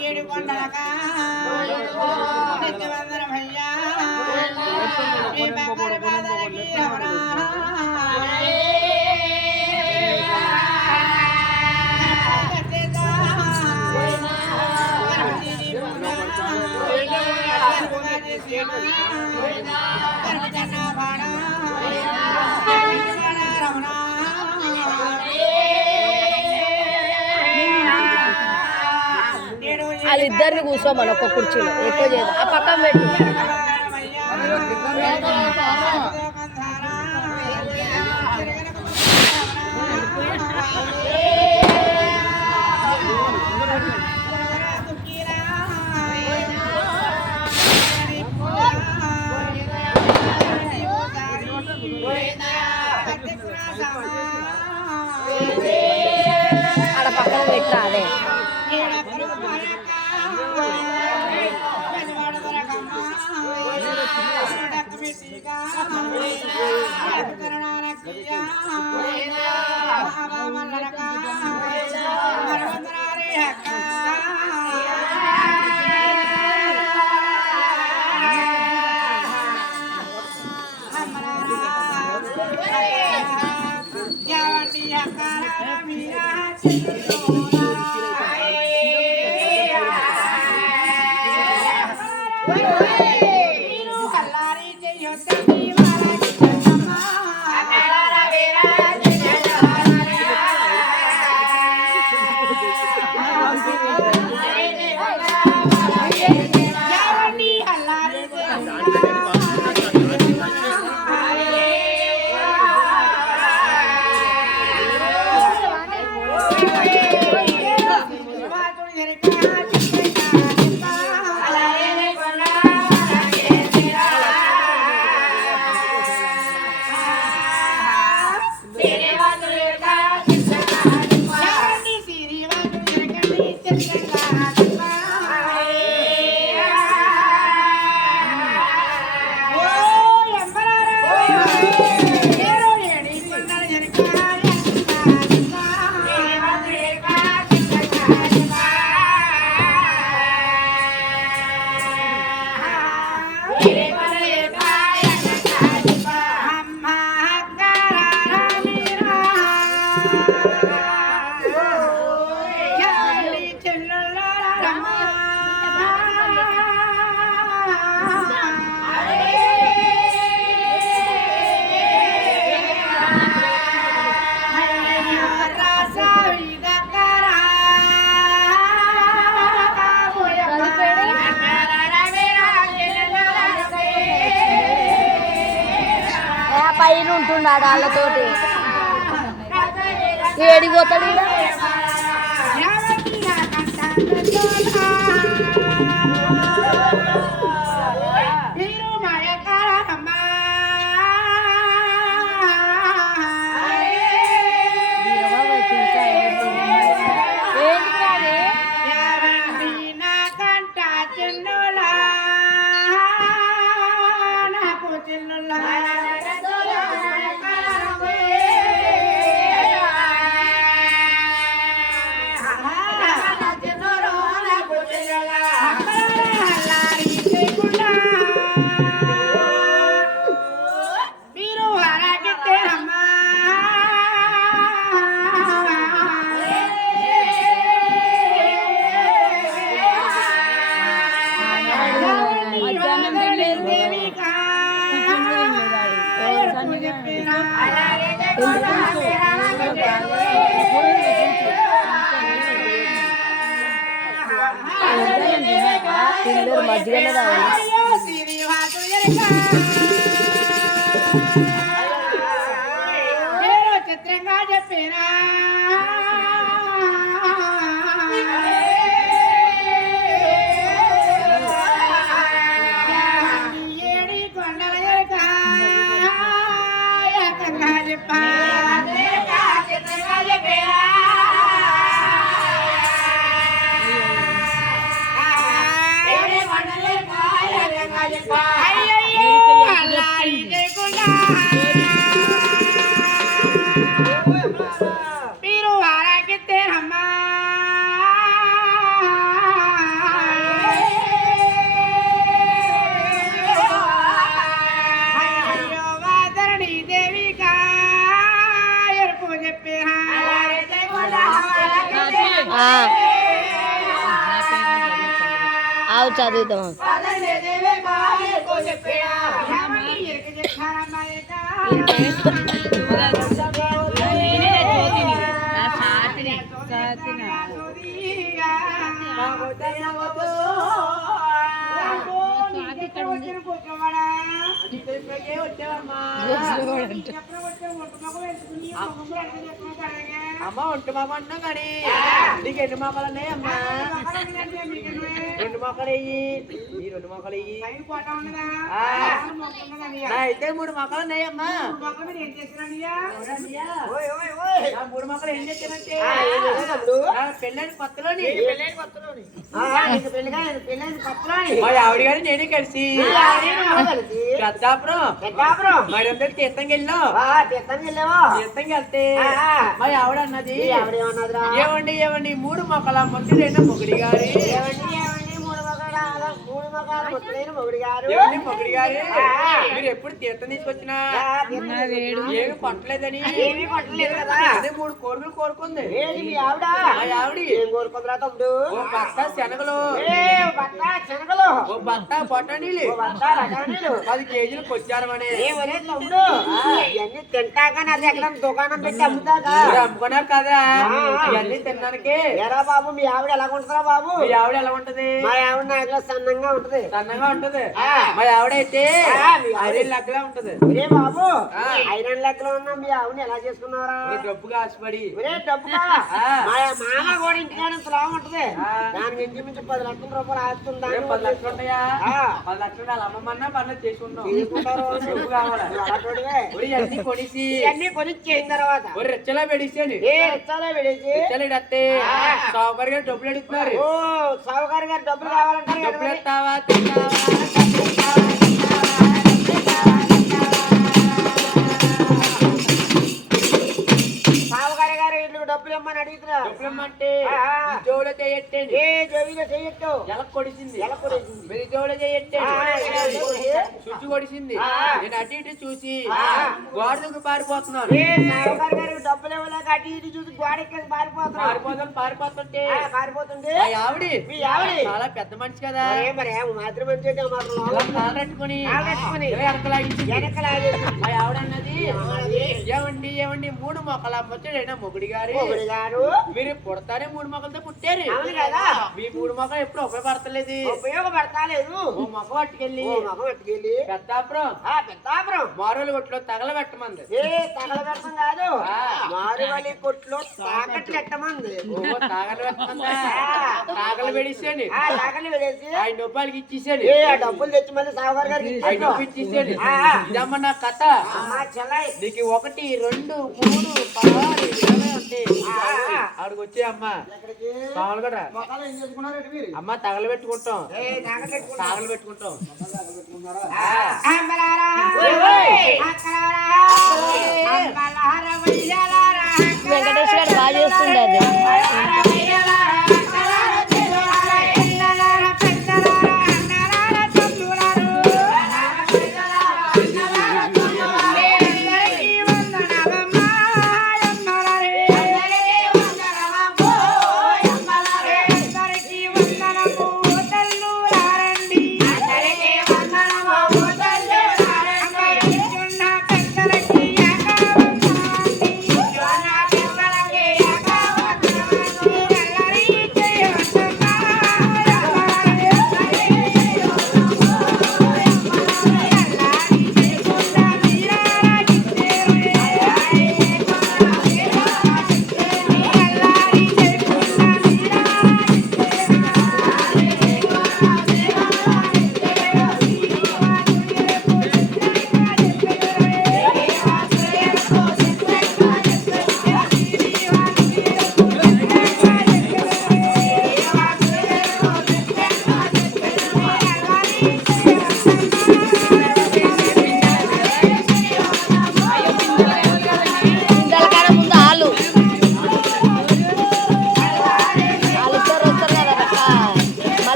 ఏడు కొండలకా నిత్యవందనమయ్యా ఈ బంగారు బాధలకి రమణా వాళ్ళిద్దరిని కూర్చోమని ఒక్క కుర్చీలో ఎక్కువ చేయదు ఆ పక్కన పెట్టు ఆడ పక్కన పెట్టా అదే పైన ఉంటున్నాడు వాళ్ళతోటి ఏడిపోతాడు మధ్యలో చిత్రంగా చెప్పినా ఏడి కొండల చెప్పా ఆవు చదువుతాం. అమ్మ ఒంటి మాకు అంటున్నాం కానీ నీకు ఎన్ని మొక్కలు ఉన్నాయి అమ్మా? రెండు మొక్కలు అయ్యి ఈ రెండు మొక్కలు అయ్యి అయితే మూడు మొక్కలు ఉన్నాయమ్మా. మూడు మొక్కలు ఏం చేశానంటే పెళ్ళైన కొత్తలోని మా ఆవిడ గారు నేనే కలిసి పెద్దాపురం మేడం దగ్గర తీర్థంకి వెళ్ళాం. తీర్థంకి వెళ్తే మా ఆవిడ అన్నది ఏమండి ఏమండి మూడు మొక్కల మొత్తం మొగుడి గారు మొగుడి గారు మీరు ఎప్పుడు తీర్థం తీసుకొచ్చినా ఏమి కొట్టలేదని అదే మూడు కోరికలు కోరుకుంది. ఓ బత్త శనగలు ఓ బత్త బొట్టనీళ్ళు 10 కేజీలకు వచ్చారమని ఇవన్నీ తింటాక అది ఎక్కడ దుకాణం పెట్టి అమ్ముతాగా అమ్ముకున్నారు కదా ఇవన్నీ తినడానికి. ఎరా బాబు మీ ఆవిడ ఎలా ఉంటుందా బాబు? మీ ఆవిడ ఎలా ఉంటది? మా ఆవిడ నాకు సన్నంగా ఉంటది. సన్నగా ఉంటది. మా ఆవిడ అయితే ఐరన్ లెక్కలా ఉంటది. ఒరే బాబు ఐరన్ లెక్కలో ఉన్న మీ ఆవిడని ఎలా చేసుకున్నారా? డబ్బుగా ఆశపడి డబ్బుగా మా మామ కూడా ఇంటికాడ ఇంతలా ఉంటది. దానికి ఇంచుమించు 10 లక్షల రూపాయలు ఆస్తుందా? 10 లక్షలు ఉంటాయా? 10 లక్షలు వాళ్ళ అమ్మమ్మన్నా పనులు చేసుకుంటాం. డబ్బు కావాలా? అన్ని కొనిసి అన్ని కొనిచ్చేయిన తర్వాత రెచ్చలా పెడిసాను రెచ్చలేడతే సావుకారు గారు డబ్బులు అడుగుతున్నారు. ఓ సావుకారు గారు డబ్బులు కావాలంటారు. డబ్బులు ఎత్తావా సావుకారు గారు ఇల్లు డబ్బులు ఇమ్మని అడుగుతున్నా. డబ్బులు ఇమ్మంటే జోలో చేయట్టండి. ఏ జోవిలో చేయట్టు ఎలా కొడిసింది మీరు జోలో చేయట్టండి. చుట్టూ కొడిసింది. నేను అటు ఇటు చూసి గోడకు పారిపోతున్నాను. సావుకారు గారికి డబ్బులు ఇవ్వలేక అటు ఇటు చూసి గోడకి పారిపోతుంటే పారిపోతుంటే మీ ఆవిడ చాలా పెద్ద మనిషి కదా మరి మాతృ మంచి కట్టుకుని మా ఆవిడ అన్నది ఏమండి ఏమండి 3 మొక్కల ముచ్చడైనా మొగుడి గారు మీరు పుడతానే 3 మొక్కలతో పుట్టారు కదా. మీ 3 మొక్కలు ఎప్పుడు ఉపయోగపడతాలేదు. ఓ మొక్క పట్టుకెళ్ళి పెద్దాపురం మారుల కొట్లో తగలబెట్టమంది. తగలబెట్టం కాదు మారువలి కొట్లో తాకట్లు పెట్టమంది. తాగలు పెడిసాను తాకట్లు పెడేసి 5 రూపాయలకి ఇచ్చేసాను. డబ్బులు తెచ్చి మళ్ళీ సావుకారు గారికి 5 రూపాయలు ఇచ్చేసాను. ఇదమ్మ నా కథ. నీకు 1 2 3 16 20 ఉంటాయి. ఆడికి వచ్చే అమ్మ సామాన్లు కూడా అమ్మ తగలబెట్టుకుంటాం తగలబెట్టుకుంటాం. వెంకటేష్ గారు బాగా చేస్తుండే అది.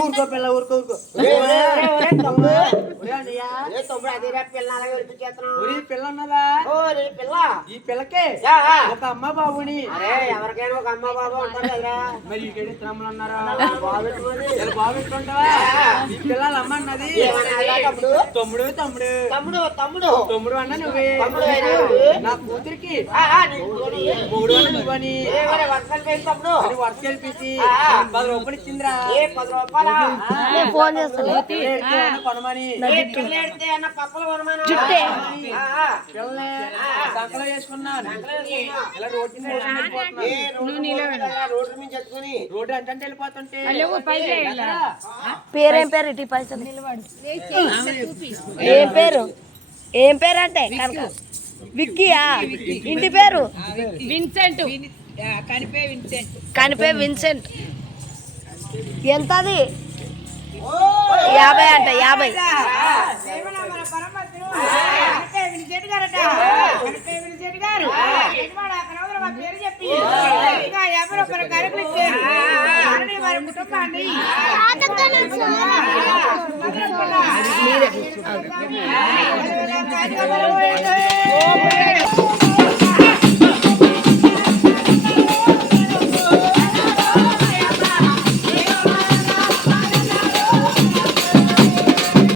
ఊరుకో పిల్ల ఊరుకో ఊరుకో పిల్ల ఉన్నదా ఈ పిల్లకే ఒక అమ్మ బాబుని ఎవరికైనా ఒక అమ్మ బాబు ఉంటారు కదరా. మరి ఈ తిరుమల అన్నారా బాబెట్టుకుంటావా ఈ పిల్లల అమ్మ అన్నది తమ్ముడు తమ్ముడు తమ్ముడు తమ్ముడు తమ్ముడు అన్న నువ్వే నా కూతురికి మూడు అన్న నువ్వని తమ్ముడు వరుస కలిపేసి 10 రూపాయలు ఇచ్చిందిరా 10 రూపాయలు ఫోన్ చేస్తాను కొనమని పప్పులు కొనమని పిల్లల్ని సంకలో వేసుకున్నాను ఇలా రోడ్డు రోడ్డు మీద చెప్పుకొని రోడ్డు అంటే వెళ్ళిపోతుంటే పేరేం పేరు ఇటు పైసలు ఏం పేరు ఏం పేరు అంటే కనుక విక్కీయా ఇంటి పేరు విన్సెంట్ కనిపే విన్సెంట్ ఎంత అది 50 అంట 50 కుటుంబాన్ని